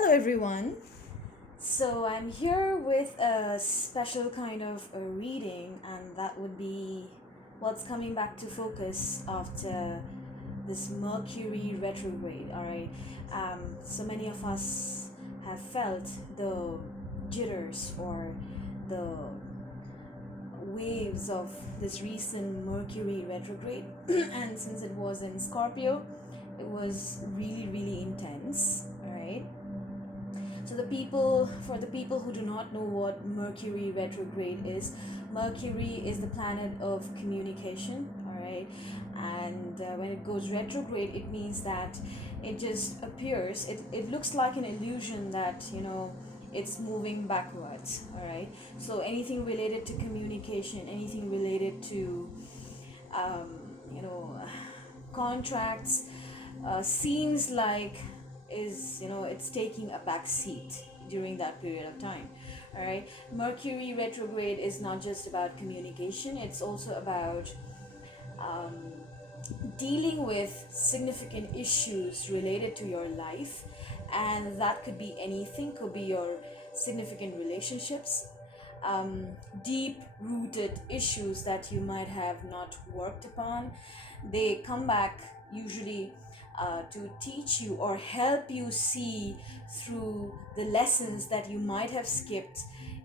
Hello, everyone. So, I'm here with a special kind of a reading, and that would be what's coming back to focus after this Mercury retrograde. All right. So many of us have felt the jitters or the waves of this recent Mercury retrograde, and since it was in Scorpio, it was really, really intense. All right. So for the people who do not know what Mercury retrograde is, Mercury is the planet of communication, all right? And when it goes retrograde, it means that it just appears, it looks like an illusion that, it's moving backwards, all right? So anything related to communication, anything related to, um, you know, contracts, seems like it's taking a back seat during that period of time. All right, Mercury retrograde is not just about communication, it's also about um, dealing with significant issues related to your life, and that could be anything, could be your significant relationships, um, deep rooted issues that you might have not worked upon. They come back usually to teach you or help you see through the lessons that you might have skipped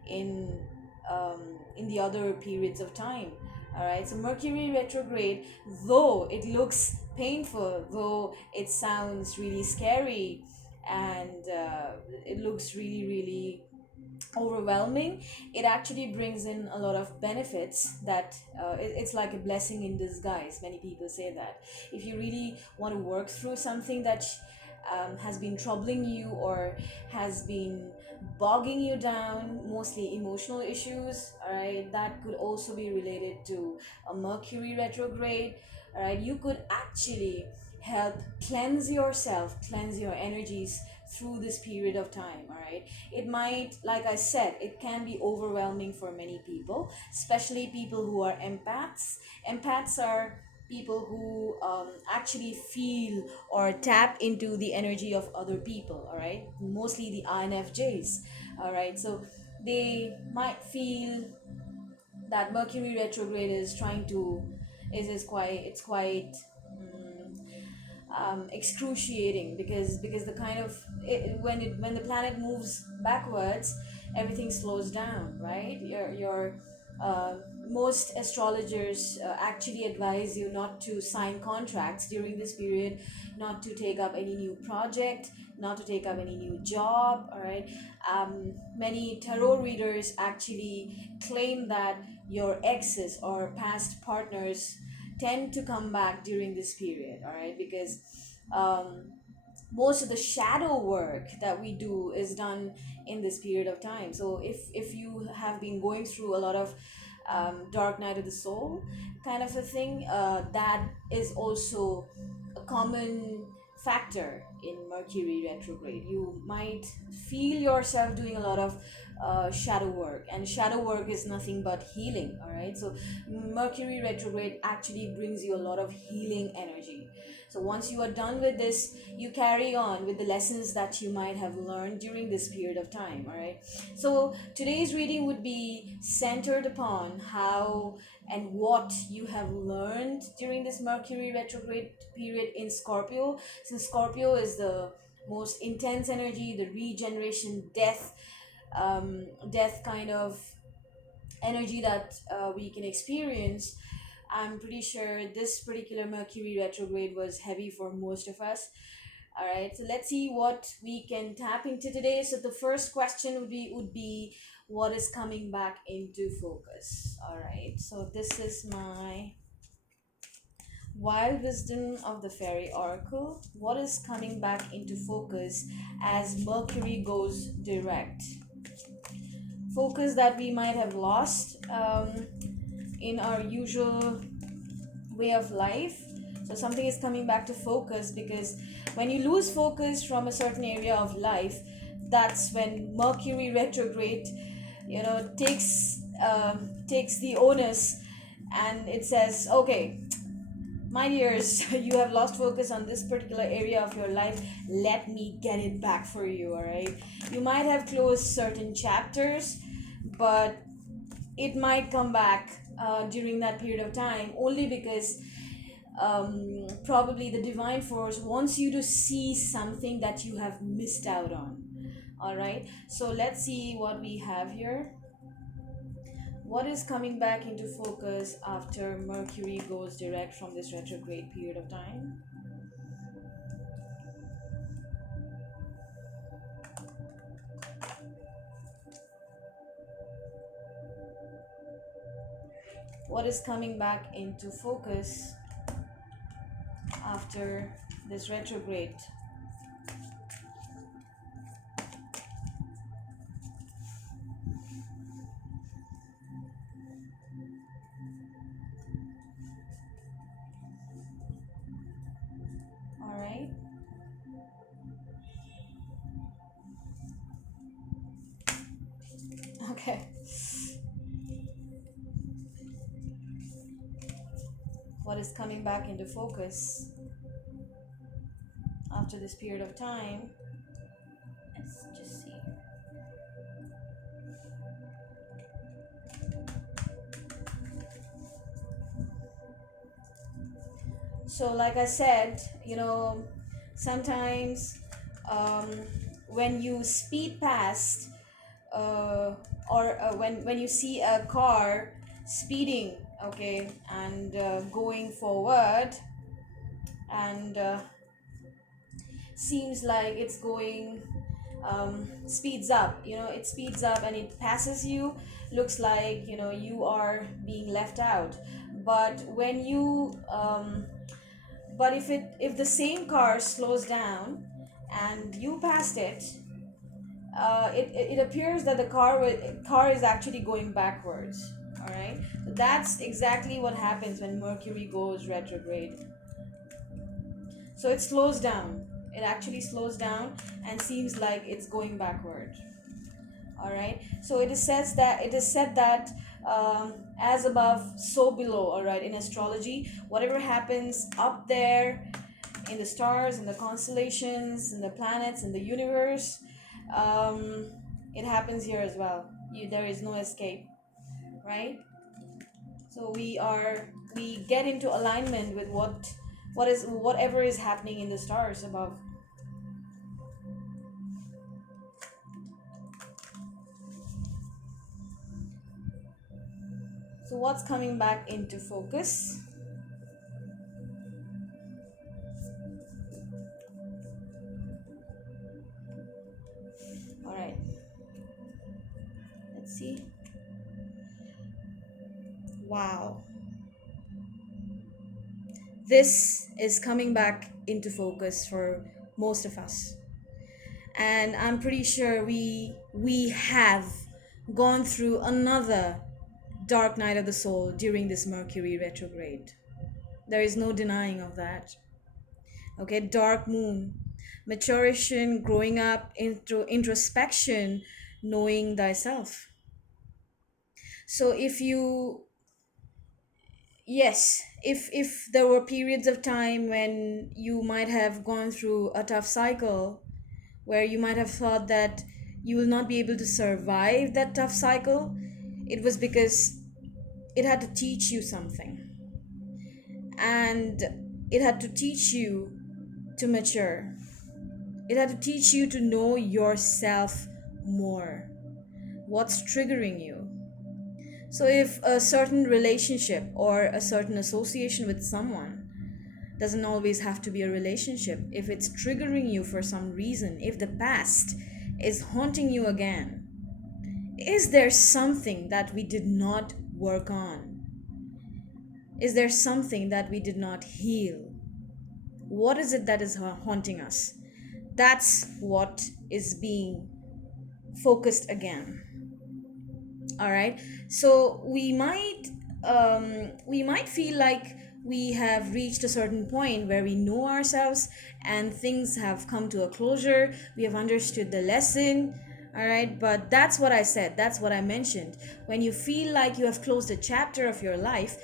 in um, in the other periods of time. All right, so Mercury retrograde, though it looks painful, though it sounds really scary, and it looks really, really overwhelming, it actually brings in a lot of benefits that it's like a blessing in disguise. Many people say that if you really want to work through something that has been troubling you or has been bogging you down, mostly emotional issues, all right, that could also be related to a Mercury retrograde. All right, you could actually help cleanse yourself, cleanse your energies through this period of time. All right, it might, like I said, it can be overwhelming for many people, especially people who are empaths. Empaths are people who actually feel or tap into the energy of other people, all right, mostly the INFJs. All right, so they might feel that Mercury retrograde is trying to is quite it's quite excruciating, because the kind of when the planet moves backwards, everything slows down, right? Your uh, Most astrologers actually advise you not to sign contracts during this period, not to take up any new project, not to take up any new job. All right, many tarot readers actually claim that your exes or past partners tend to come back during this period, all right, because um, most of the shadow work that we do is done in this period of time. So if you have been going through a lot of dark night of the soul kind of a thing, that is also a common factor in Mercury retrograde. You might feel yourself doing a lot of shadow work, and shadow work is nothing but healing. All right, so Mercury retrograde actually brings you a lot of healing energy. So once you are done with this, you carry on with the lessons that you might have learned during this period of time. All right, so today's reading would be centered upon how and what you have learned during this Mercury retrograde period in Scorpio, since Scorpio is the most intense energy, the regeneration, death kind of energy that we can experience. I'm pretty sure this particular Mercury retrograde was heavy for most of us. All right, so let's see what we can tap into today. So the first question would be what is coming back into focus. All right, so this is my Wild Wisdom of the Fairy Oracle. What is coming back into focus as Mercury goes direct? Focus that we might have lost in our usual way of life. So something is coming back to focus, because when you lose focus from a certain area of life, that's when Mercury retrograde, takes the onus, and it says, okay, my dears, you have lost focus on this particular area of your life. Let me get it back for you, all right? You might have closed certain chapters, but it might come back during that period of time, only because probably the divine force wants you to see something that you have missed out on. All right, so let's see what we have here. What is coming back into focus after Mercury goes direct from this retrograde period of time? What is coming back into focus after this retrograde? All right. Okay. What is coming back into focus after this period of time? Let's just see. So like I said, sometimes um, when you speed past or when you see a car speeding, okay, and going forward, and seems like it's going speeds up, it speeds up and it passes you, looks like you are being left out. But when you but if the same car slows down and you passed it, it appears that the car is actually going backwards. All right, that's exactly what happens when Mercury goes retrograde. So it slows down, it actually slows down and seems like it's going backward. All right, so it is said that as above so below. All right, in astrology, whatever happens up there in the stars, in the constellations, in the planets, in the universe, um, it happens here as well. There is no escape, right? So we get into alignment with whatever is happening in the stars above. So what's coming back into focus? All right, let's see. Wow, this is coming back into focus for most of us, and I'm pretty sure we have gone through another dark night of the soul during this Mercury retrograde. There is no denying of that. Okay, dark moon, maturation, growing up, into introspection, knowing thyself. So if you yes, if there were periods of time when you might have gone through a tough cycle, where you might have thought that you will not be able to survive that tough cycle, it was because it had to teach you something, and it had to teach you to mature. It had to teach you to know yourself more. What's triggering you? So, if a certain relationship or a certain association with someone, doesn't always have to be a relationship, if it's triggering you for some reason, if the past is haunting you again, is there something that we did not work on? Is there something that we did not heal? What is it that is haunting us? That's what is being focused again. All right, so we might feel like we have reached a certain point where we know ourselves and things have come to a closure, we have understood the lesson. All right, but that's what I said, that's what I mentioned. When you feel like you have closed a chapter of your life,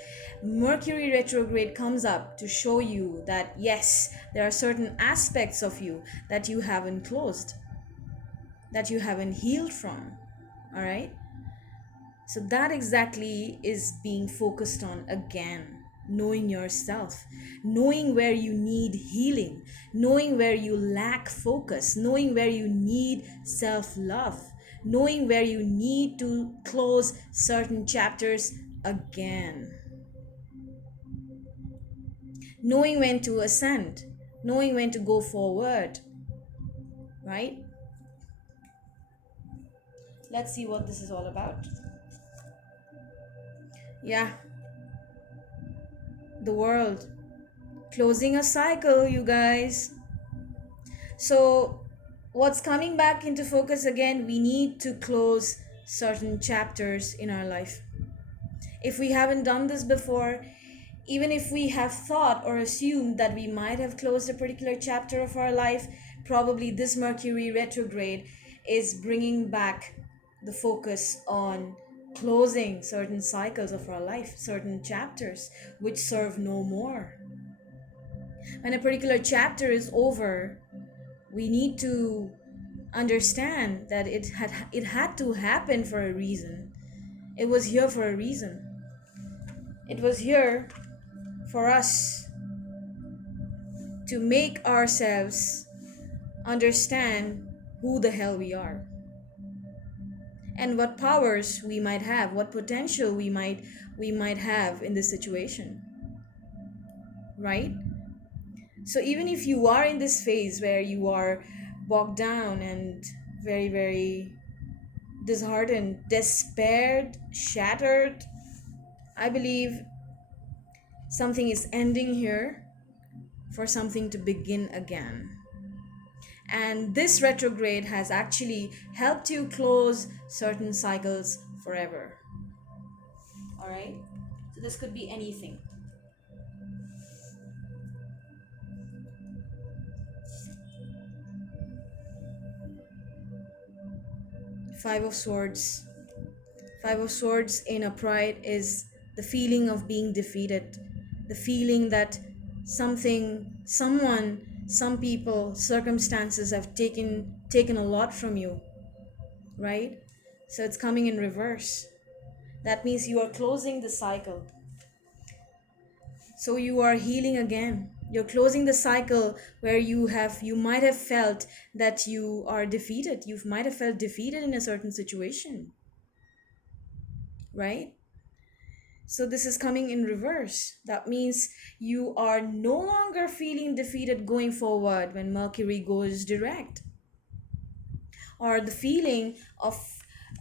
Mercury retrograde comes up to show you that yes, there are certain aspects of you that you haven't closed, that you haven't healed from. All right? So that exactly is being focused on again. Knowing yourself, knowing where you need healing, knowing where you lack focus, knowing where you need self love, knowing where you need to close certain chapters again, knowing when to ascend, knowing when to go forward, right? Let's see what this is all about. Yeah, the world closing a cycle, you guys. So, what's coming back into focus again? We need to close certain chapters in our life. If we haven't done this before, even if we have thought or assumed that we might have closed a particular chapter of our life, probably this Mercury retrograde is bringing back the focus on closing certain cycles of our life, certain chapters which serve no more. When a particular chapter is over, we need to understand that it had to happen for a reason. It was here for a reason. It was here for us to make ourselves understand who the hell we are and what powers we might have, what potential we might have in this situation, right? So even if you are in this phase where you are bogged down and very, very disheartened, despaired, shattered, I believe something is ending here for something to begin again. And this retrograde has actually helped you close certain cycles forever. All right? So this could be anything. Five of Swords. Five of Swords in upright is the feeling of being defeated, the feeling that something, someone, some people, circumstances have taken a lot from you, right? So it's coming in reverse. That means you are closing the cycle. So you are healing again. You're closing the cycle where you might have felt that you are defeated. You might have felt defeated in a certain situation, right? So this is coming in reverse. That means you are no longer feeling defeated going forward when Mercury goes direct. Or the feeling of,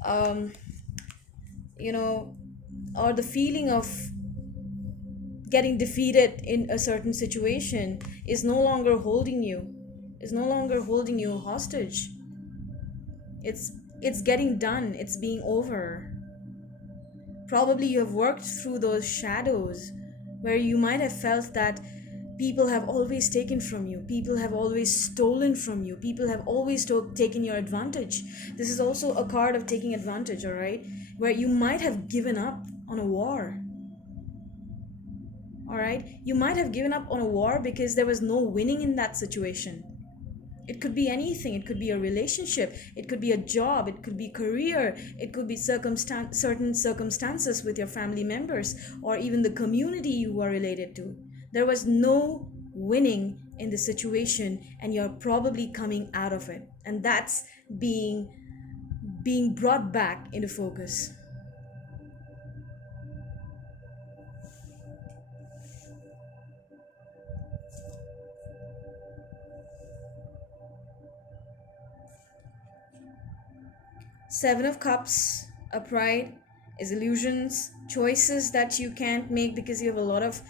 um, you know, or the feeling of getting defeated in a certain situation is no longer holding you, is no longer holding you hostage. It's getting done, it's being over. Probably you have worked through those shadows where you might have felt that people have always taken from you, people have always stolen from you, people have always taken your advantage. This is also a card of taking advantage, all right? Where you might have given up on a war. All right? You might have given up on a war because there was no winning in that situation. It could be anything. It could be a relationship. It could be a job. It could be career. It could be certain circumstances with your family members or even the community you are related to. There was no winning in the situation and you're probably coming out of it. And that's being brought back into focus. Seven of Cups, upright, is illusions, choices that you can't make because you have a lot of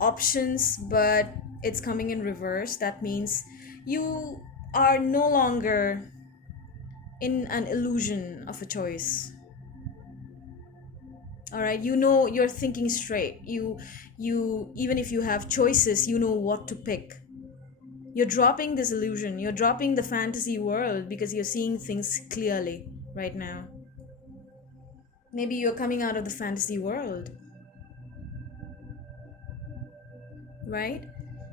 options, but it's coming in reverse. That means you are no longer in an illusion of a choice. All right, you know you're thinking straight. You even if you have choices, you know what to pick. You're dropping this illusion. You're dropping the fantasy world because you're seeing things clearly right now. Maybe you're coming out of the fantasy world. right?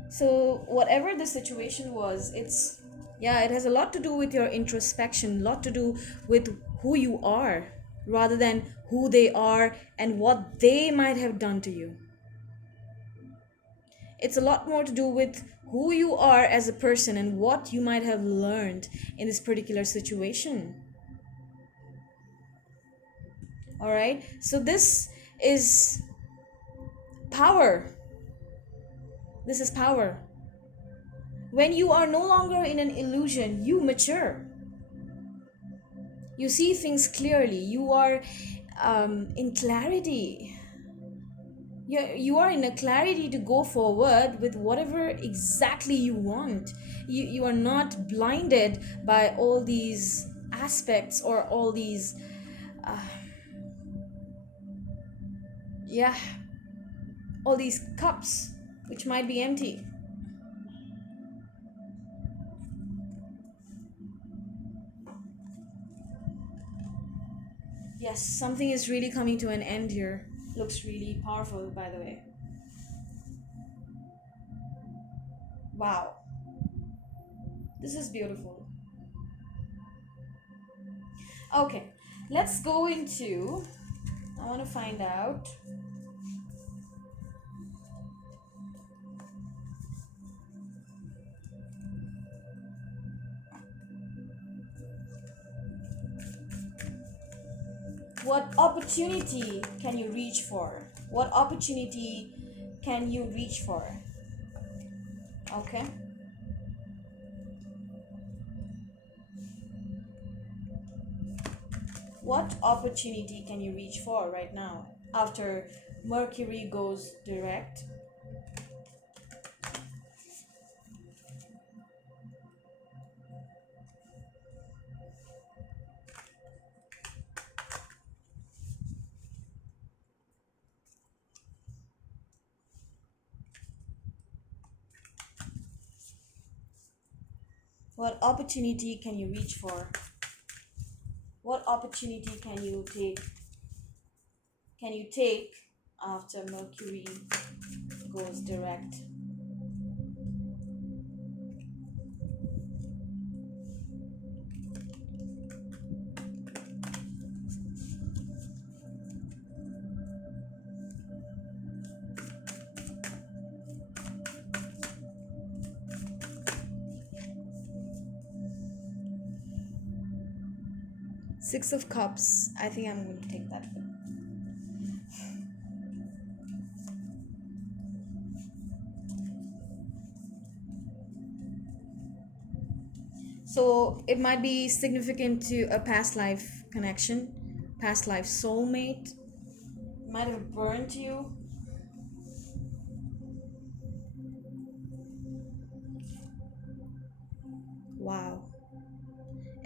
So whatever the situation was, it's, yeah, it has a lot to do with your introspection, lot to do with who you are rather than who they are and what they might have done to you. It's a lot more to do with who you are as a person and what you might have learned in this particular situation. All right, so this is power. This is power. When you are no longer in an illusion, you mature. You see things clearly. You are in clarity. You are in a clarity to go forward with whatever exactly you want. You are not blinded by all these aspects or all these, uh, yeah, all these cups which might be empty. Yes, something is really coming to an end here. Looks really powerful, by the way. Wow, this is beautiful. Okay, let's go into. I want to find out. What opportunity can you reach for? What opportunity can you reach for? Okay. What opportunity can you reach for right now after Mercury goes direct? What opportunity can you reach for? What opportunity can you take? Can you take after Mercury goes direct? Six of Cups. I think I'm going to take that. So it might be significant to a past life connection, past life soulmate. Might have burned you. Wow.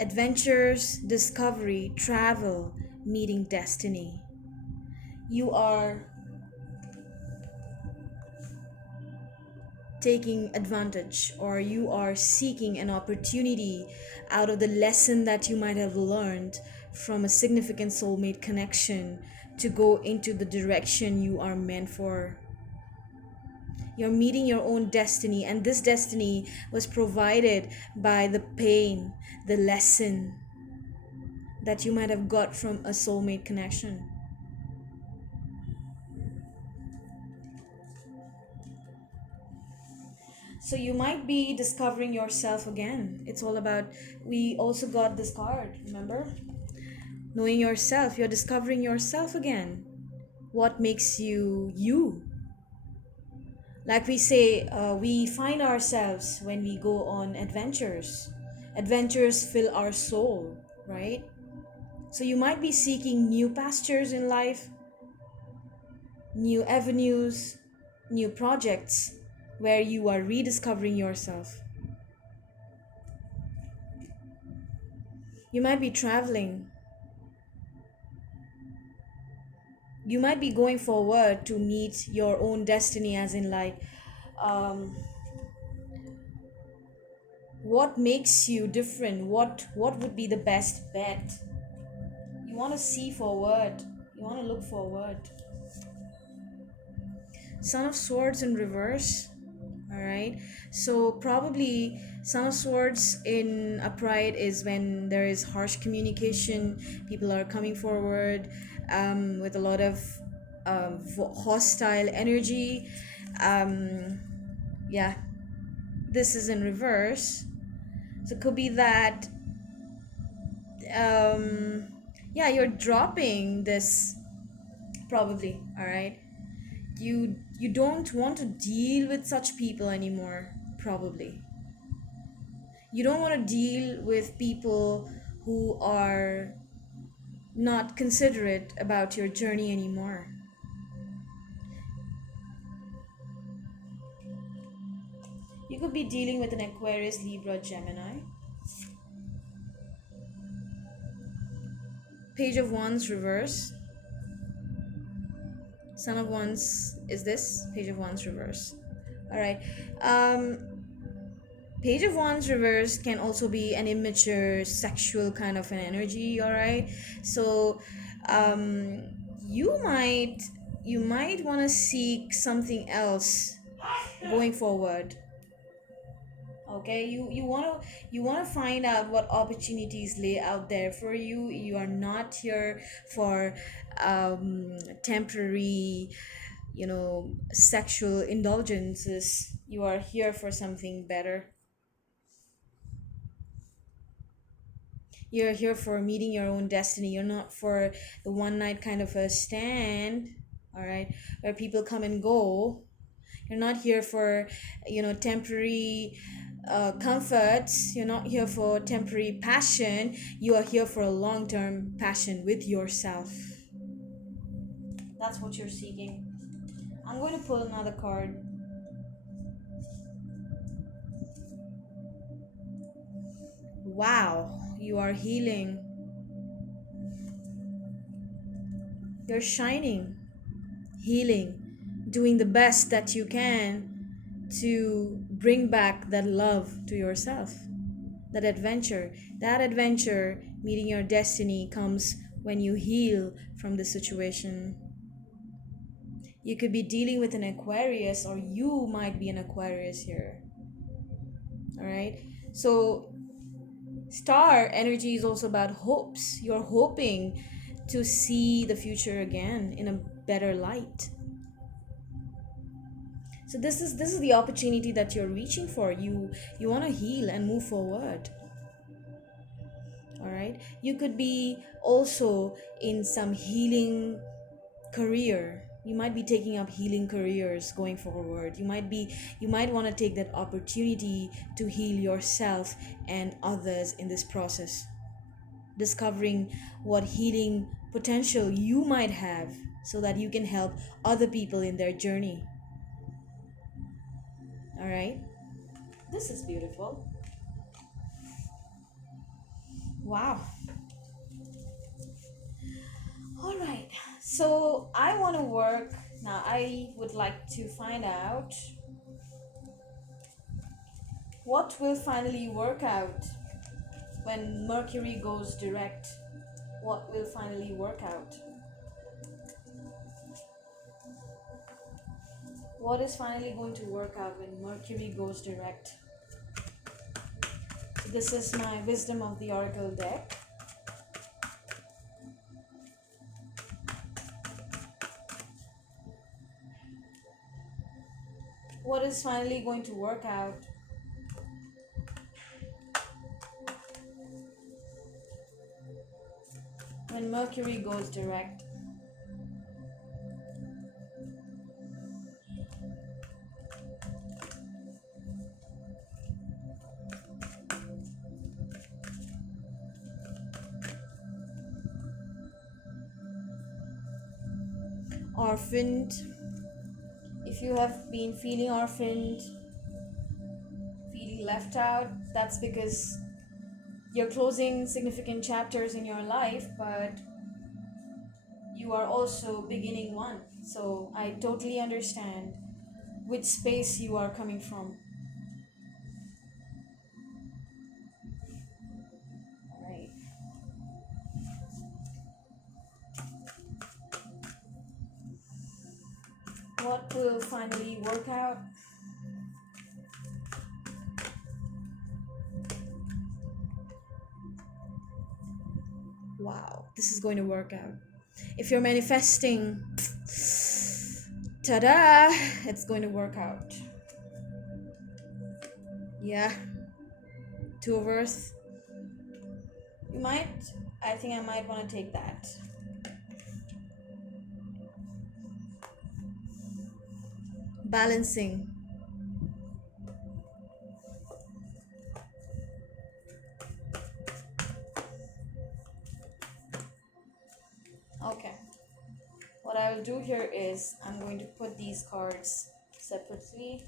Adventures, discovery, travel, meeting destiny. You are taking advantage or you are seeking an opportunity out of the lesson that you might have learned from a significant soulmate connection to go into the direction you are meant for. You're meeting your own destiny, and this destiny was provided by the pain, the lesson that you might have got from a soulmate connection. So you might be discovering yourself again. It's all about, we also got this card, remember? Knowing yourself, you're discovering yourself again. What makes you you? Like we say, we find ourselves when we go on adventures. Adventures fill our soul, right? So you might be seeking new pastures in life, new avenues, new projects where you are rediscovering yourself. You might be traveling. You might be going forward to meet your own destiny, as in, like, um, what makes you different? What would be the best bet? You want to see forward. You want to look forward. Son of Swords in reverse. All right. So probably some of swords in upright is when there is harsh communication. People are coming forward with a lot of hostile energy. Um, yeah, this is in reverse. So it could be that yeah, you're dropping this probably. All right. You don't want to deal with such people anymore, probably. You don't want to deal with people who are not considerate about your journey anymore. You could be dealing with an Aquarius, Libra, Gemini. Page of Wands reverse. Son of Wands is this. Page of Wands reverse. All right. Page of Wands reverse can also be an immature sexual kind of an energy. All right. So um, you might you might want to seek something else going forward. Okay, you want to find out what opportunities lay out there for you. You are not here for temporary, sexual indulgences. You are here for something better. You're here for meeting your own destiny. You're not for the one night kind of a stand, all right, where people come and go. You're not here for, temporary comforts. You're not here for temporary passion. You are here for a long term passion with yourself. That's what you're seeking. I'm going to pull another card. Wow, you are healing. You're shining, healing, doing the best that you can to bring back that love to yourself. That adventure. That adventure, meeting your destiny, comes when you heal from the situation. You could be dealing with an Aquarius, or you might be an Aquarius here. All right. So, star energy is also about hopes. You're hoping to see the future again in a better light. So this is the opportunity that you're reaching for. You want to heal and move forward. All right. You could be also in some healing career. You might be taking up healing careers going forward. You might want to take that opportunity to heal yourself and others in this process, discovering what healing potential you might have so that you can help other people in their journey. All right. This is beautiful. Wow. All right. So I want to work now. I would like to find out what will finally work out when Mercury goes direct. What will finally work out? What is finally going to work out when Mercury goes direct? So this is my Wisdom of the Oracle deck. What is finally going to work out when Mercury goes direct? Orphaned. If you have been feeling orphaned, feeling left out, that's because you're closing significant chapters in your life, but you are also beginning one. So I totally understand which space you are coming from. All right. What will finally work out? Wow, this is going to work out. If you're manifesting, ta-da, it's going to work out. Yeah, Two of Earth. You might, I think I might want to take that. Balancing. Okay. What I will do here is I'm going to put these cards separately.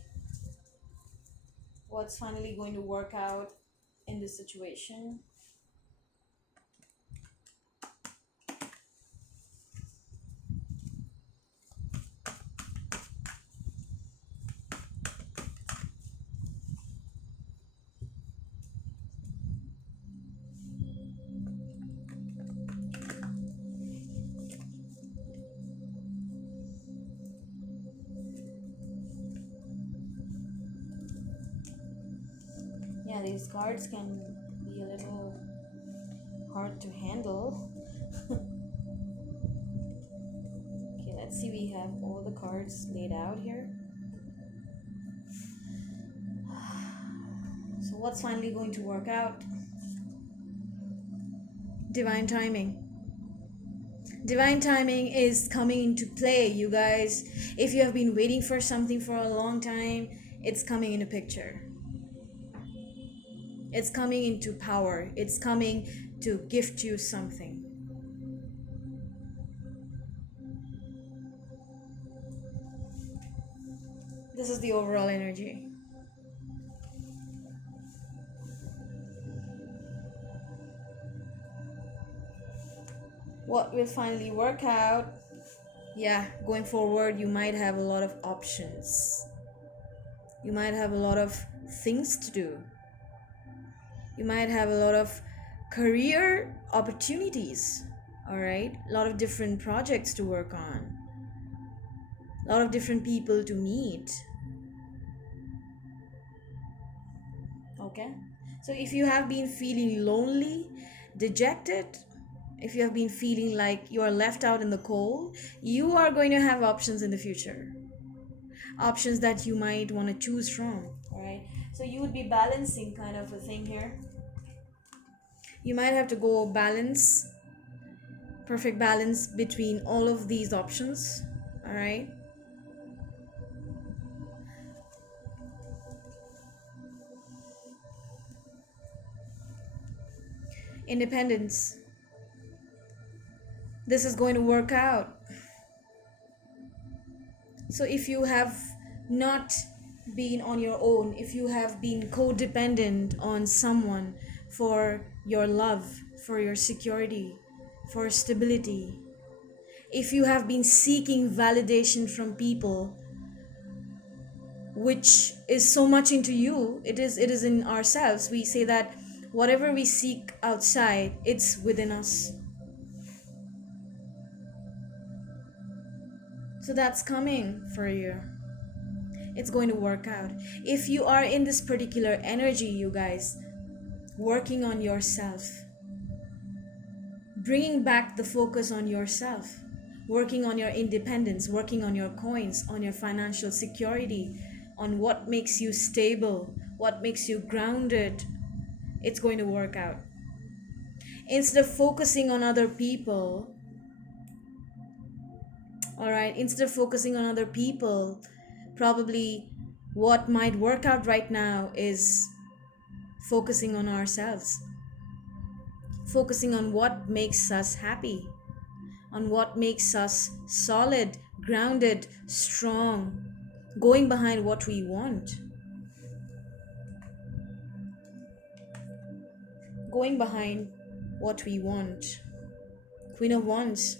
What's finally going to work out in this situation? Yeah, these cards can be a little hard to handle. Okay, let's see, we have all the cards laid out here. So what's finally going to work out? Divine timing. Divine timing is coming into play, you guys. If you have been waiting for something for a long time, it's coming into picture. It's coming into power. It's coming to gift you something. This is the overall energy. What will finally work out? Yeah, going forward, you might have a lot of options. You might have a lot of things to do. You might have a lot of career opportunities. All right, a lot of different projects to work on, a lot of different people to meet. Okay, so if you have been feeling lonely, dejected, if you have been feeling like you are left out in the cold, you are going to have options in the future, options that you might want to choose from. All right, so you would be balancing kind of a thing here. You might have to go balance, perfect balance between all of these options. All right, independence. This is going to work out. So if you have not been on your own, if you have been codependent on someone for your love, for your security, for stability, if you have been seeking validation from people, which is so much into you, it is in ourselves. We say that whatever we seek outside, it's within us. So that's coming for you. It's going to work out. If you are in this particular energy, you guys, working on yourself, bringing back the focus on yourself, working on your independence, working on your coins, on your financial security, on what makes you stable, what makes you grounded, it's going to work out. Instead of focusing on other people, all right, instead of focusing on other people, probably what might work out right now is focusing on ourselves, focusing on what makes us happy, on what makes us solid, grounded, strong, going behind what we want, going behind what we want. Queen of Wands,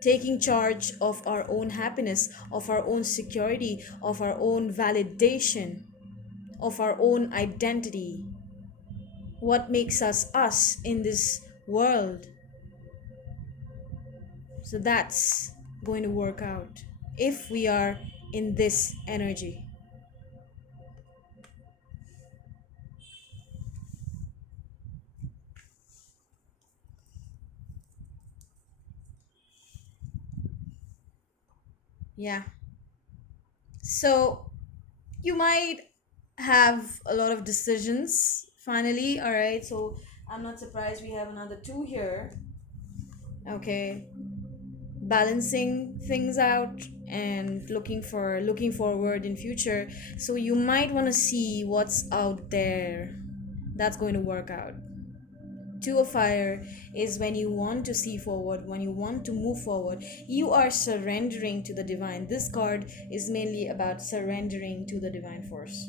taking charge of our own happiness, of our own security, of our own validation, of our own identity. What makes us us in this world? So that's going to work out if we are in this energy. Yeah. So you might have a lot of decisions finally. All right. So I'm not surprised we have another two here. Okay. Balancing things out and looking forward in future. So you might want to see what's out there that's going to work out. Two of fire is when you want to see forward, when you want to move forward, you are surrendering to the divine. This card is mainly about surrendering to the divine force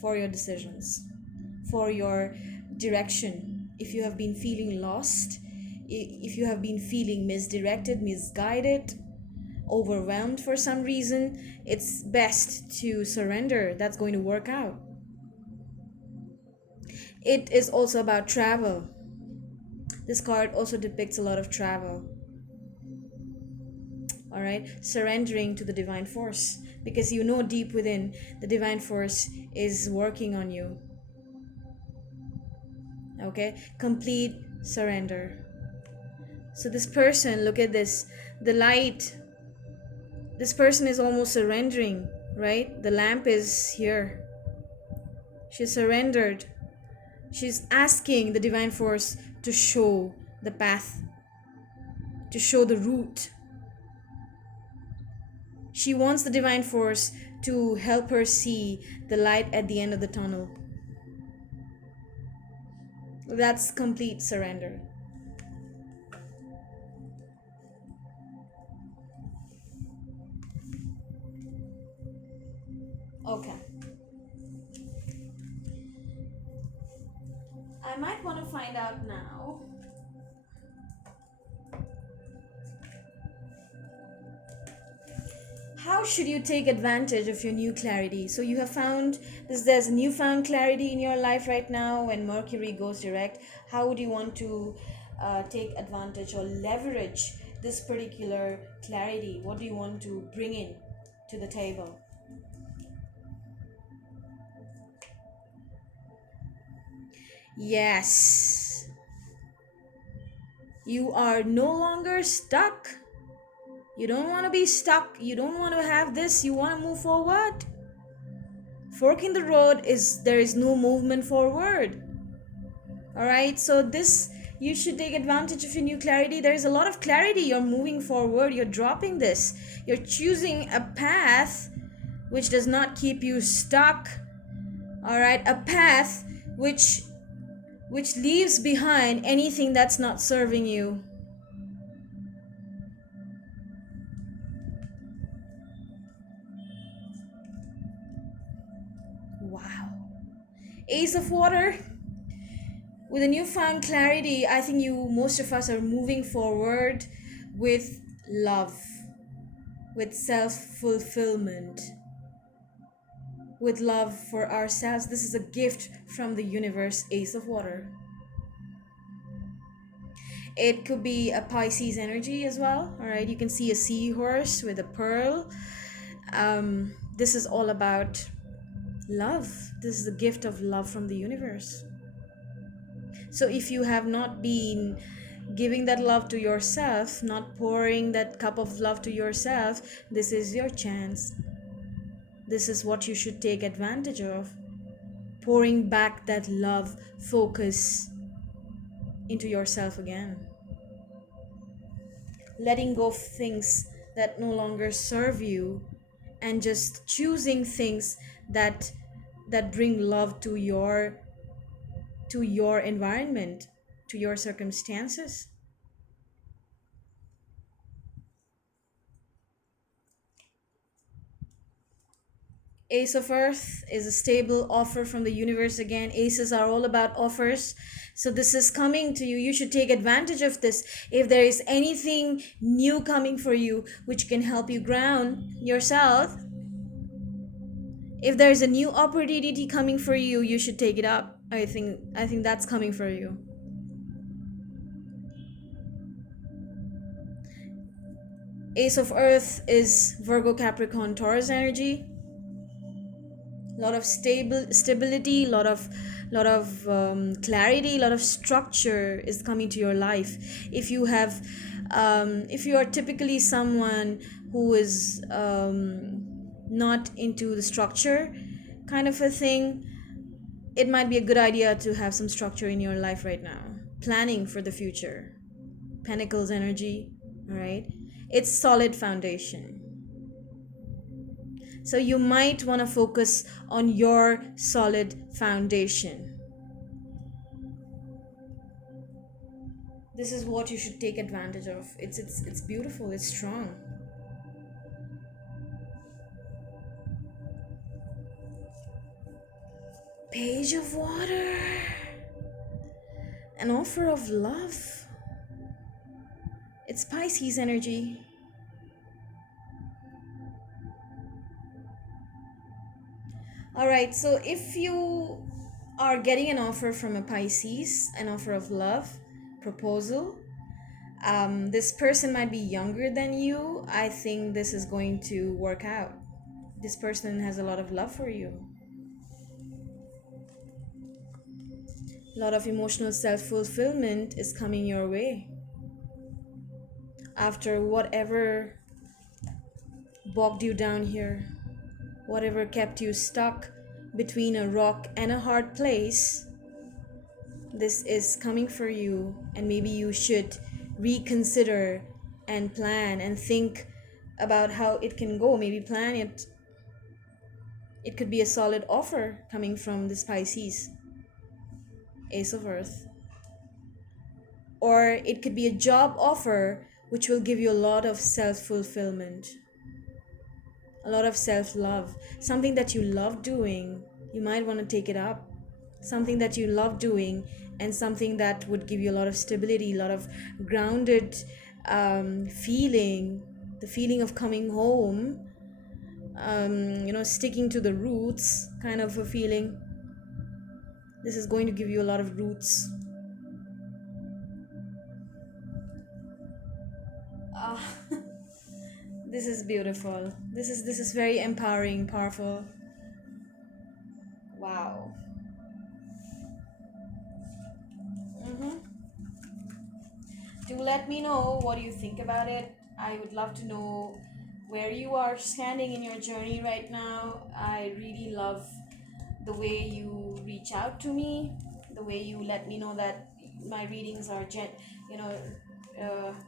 for your decisions, for your direction. If you have been feeling lost, if you have been feeling misdirected, misguided, overwhelmed for some reason, it's best to surrender. That's going to work out. It is also about travel. This card also depicts a lot of travel. All right, surrendering to the divine force, because you know deep within the divine force is working on you. Okay, complete surrender. So this person, look at this, the light, this person is almost surrendering, right? The lamp is here. She surrendered. She's asking the divine force to show the path, to show the route. She wants the divine force to help her see the light at the end of the tunnel. That's complete surrender. Okay. I might want to find out now. How should you take advantage of your new clarity? So you have found this, there's newfound clarity in your life right now when Mercury goes direct. How would you want to take advantage or leverage this particular clarity? What do you want to bring in to the table? Yes. You are no longer stuck. You don't want to be stuck. You don't want to have this. You want to move forward. Forking the road is there is no movement forward. All right. So this you should take advantage of your new clarity. There is a lot of clarity. You're moving forward. You're dropping this. You're choosing a path which does not keep you stuck. All right. A path which leaves behind anything that's not serving you. Wow. Ace of water. With a newfound clarity, I think most of us are moving forward with love, with self-fulfillment, with love for ourselves. This is a gift from the universe, Ace of water. It could be a Pisces energy as well. All right, you can see a seahorse with a pearl. This is all about love. This is the gift of love from the universe. So if you have not been giving that love to yourself, not pouring that cup of love to yourself, this is your chance. This is what you should take advantage of. Pouring back that love focus into yourself again. Letting go of things that no longer serve you and just choosing things that bring love to your environment, to your circumstances. Ace of Earth is a stable offer from the universe again. Aces are all about offers. So this is coming to you. You should take advantage of this. If there is anything new coming for you which can help you ground yourself, if there is a new opportunity coming for you, you should take it up. I think that's coming for you. Ace of Earth is Virgo, Capricorn, Taurus energy. Lot of stability, lot of clarity, lot of structure is coming to your life. If you are typically someone who is not into the structure kind of a thing, it might be a good idea to have some structure in your life right now. Planning for the future. Pentacles energy, all right? It's solid foundation. So you might want to focus on your solid foundation. This is what you should take advantage of. It's beautiful, it's strong. Page of water. An offer of love. It's Pisces energy. Alright, so if you are getting an offer from a Pisces, an offer of love, proposal, this person might be younger than you. I think this is going to work out. This person has a lot of love for you. A lot of emotional self-fulfillment is coming your way. After whatever bogged you down here, whatever kept you stuck between a rock and a hard place, this is coming for you, and maybe you should reconsider and plan and think about how it can go. Maybe plan it. It could be a solid offer coming from this Pisces, Ace of Earth. Or it could be a job offer which will give you a lot of self-fulfillment, a lot of self-love, something that you love doing. You might want to take it up. Something that you love doing, and something that would give you a lot of stability, a lot of grounded feeling, the feeling of coming home, sticking to the roots kind of a feeling. This is going to give you a lot of roots. This is beautiful. This is very empowering, powerful. Wow. Do let me know what you think about it. I would love to know where you are standing in your journey right now. I really love the way you reach out to me, the way you let me know that my readings are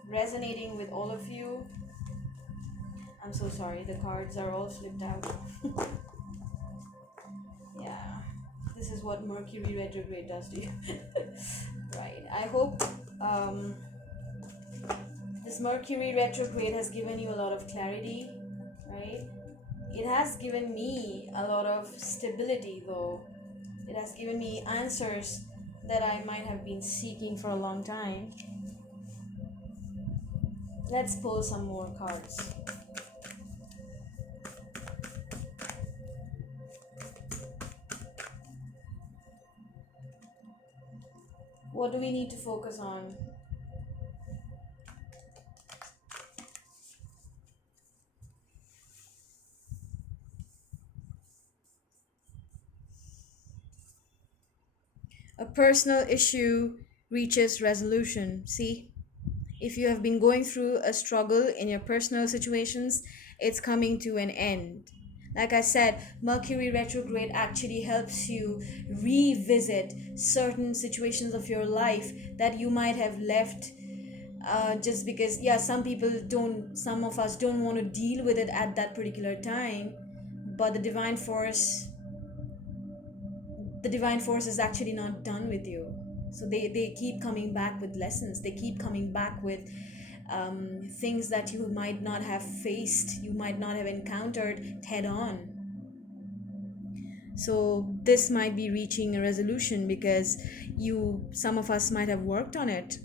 resonating with all of you. I'm so sorry, the cards are all flipped out. Yeah, this is what Mercury Retrograde does to you. Right, I hope this Mercury Retrograde has given you a lot of clarity, right? It has given me a lot of stability, though. It has given me answers that I might have been seeking for a long time. Let's pull some more cards. What do we need to focus on? A personal issue reaches resolution. See? If you have been going through a struggle in your personal situations, it's coming to an end. Like I said, Mercury retrograde actually helps you revisit certain situations of your life that you might have left just because, yeah, some of us don't want to deal with it at that particular time, but the divine force is actually not done with you. So they keep coming back with lessons. They keep coming back with things that you might not have faced, you might not have encountered head on. So this might be reaching a resolution because some of us might have worked on it.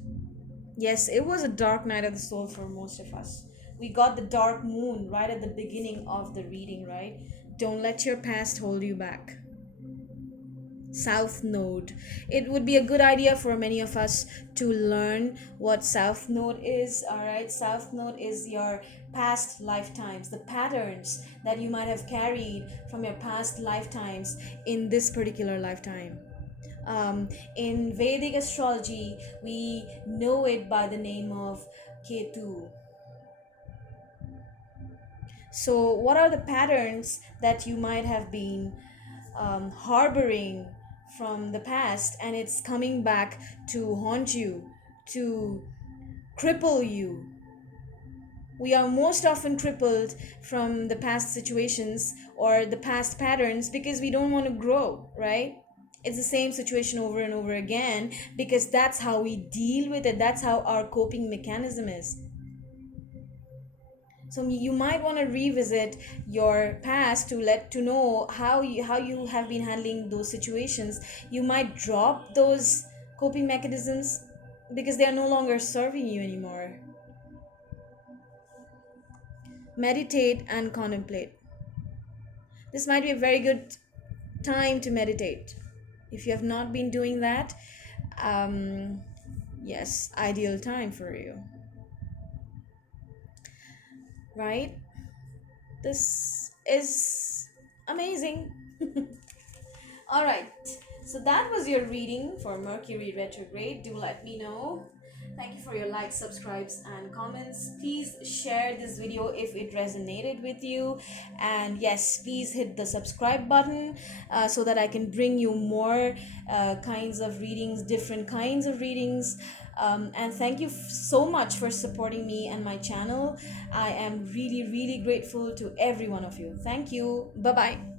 Yes, it was a dark night of the soul for most of us. We got the dark moon right at the beginning of the reading, right? Don't let your past hold you back. South Node. It would be a good idea for many of us to learn what South Node is. All right, South Node is your past lifetimes, the patterns that you might have carried from your past lifetimes in this particular lifetime. In Vedic astrology, we know it by the name of Ketu. So, what are the patterns that you might have been harboring from the past, and it's coming back to haunt you, to cripple you? We are most often crippled from the past situations or the past patterns because we don't want to grow, right? It's the same situation over and over again because that's how we deal with it, that's how our coping mechanism is. So you might want to revisit your past to let to know how you have been handling those situations. You might drop those coping mechanisms because they are no longer serving you anymore. Meditate and contemplate. This might be a very good time to meditate. If you have not been doing that, um, yes, ideal time for you, right? This is amazing. All right. So that was your reading for Mercury retrograde. Do let me know. Thank you for your likes, subscribes, and comments. Please share this video if it resonated with you. And yes, please hit the subscribe button so that I can bring you more kinds of readings, different kinds of readings. And thank you so much for supporting me and my channel. I am really, really grateful to every one of you. Thank you. Bye bye.